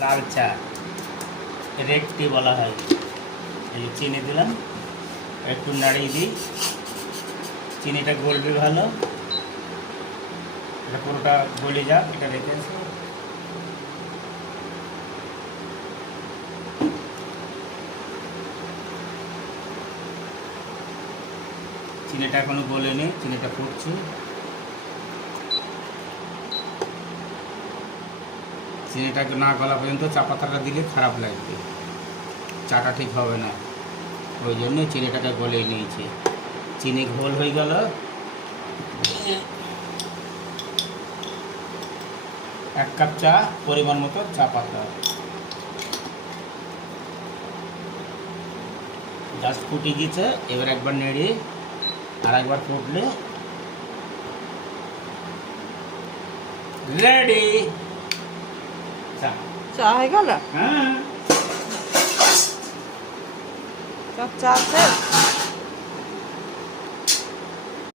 লাল চা রেড টি বলা হয়। এই যে চিনি দিলাম, একটু নাড়িয়ে দিই, চিনিটা গলবে ভালো, এটা পুরোটা গলে যাক, এটা রেখে আসবো। চিনিটা এখনো গলেনি, চিনিটা ফুটছে। চিনিটা না গলা পর্যন্ত চা পাতাটা দিলে খারাপ লাগবে, চাটা ঠিক হবে না, ওই জন্য চিনিটাকে গলিয়ে নিয়েছি। চিনি ঘোল হয়ে গেল, 1 কাপ চা, পরিমাণ মতো চা পাতা, জাস্ট ফুটে গেছে। এবার একবার নেড়ে আর একবার ফুটলে রেডি চা। চা হয়ে গেল। হ্যাঁ, চা শেষ।